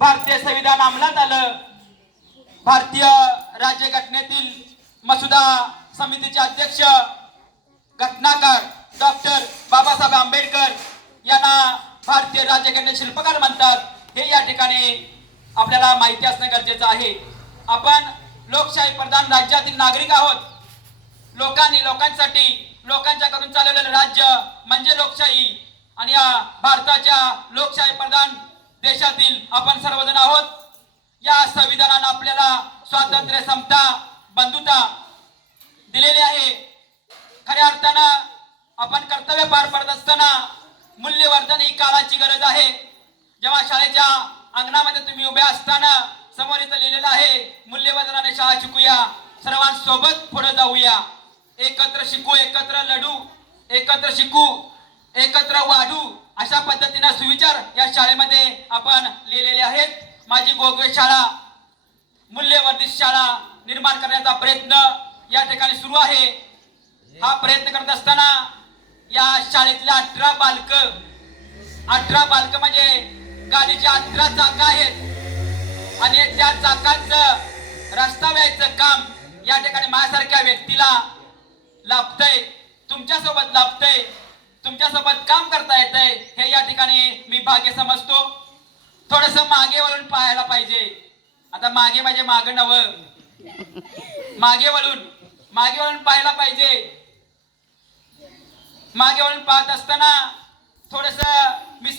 भारतीय संविधान अंमलात आलं, भारतीय राज्यघटनेतील मसुदा समितीचे अध्यक्ष घटनाकार डॉक्टर बाबासाहेब आंबेडकर यांना भारतीय राज्यघटनेचे शिल्पकार म्हणतात, हे या ठिकाणी आपल्याला माहिती असणं गरजेचं आहे। आपण लोकशाही प्रधान राज्यातील नागरिक आहोत। लोकांसाठी लोकांच्याकडून चालवलेलं राज्य म्हणजे लोकशाही आणि या भारताच्या लोकशाही प्रधान देशातील आपण सर्वजण आहोत। या संविधानाने आपल्याला स्वातंत्र्य, समता, बंधुता दिलेली आहे। खऱ्या अर्थानं आपण कर्तव्य पार पाडत असताना मूल्यवर्धन ही काळाची गरज आहे। जेव्हा शाळेच्या अंगणामध्ये तुम्ही उभे असताना समोर इथं लिहिलेलं आहे, मूल्यवर्धनाने शाळा शिकूया, सर्वांसोबत पुढे जाऊया, एकत्र शिकू, एकत्र लढू, एकत्र शिकू, एकत्र वाढू, अशा पद्धतीने सुविचार या शाळेमध्ये आपण लिहिलेले आहेत। माझी गोगवे शाळा मूल्यवर्धित शाळा निर्माण करण्याचा प्रयत्न या ठिकाणी सुरू आहे। हा प्रयत्न करत असताना या शाळेतल्या 18 बालक म्हणजे गाडीच्या 18 चाक आहेत आणि त्या चाकांचं रस्ता व्यायचं काम या ठिकाणी माझ्यासारख्या व्यक्तीला लाभतंय, तुमच्यासोबत लाभतंय, तुमच्यासोबत काम करता येतंय, हे या ठिकाणी मी भाग्य समजतो। थोडंसं मागे वळून पाहायला पाहिजे। आता मागे म्हणजे मागं नवं, मागे वळून पाहायला पाहिजे। मागे वळून पाहत असताना थोडंसं मी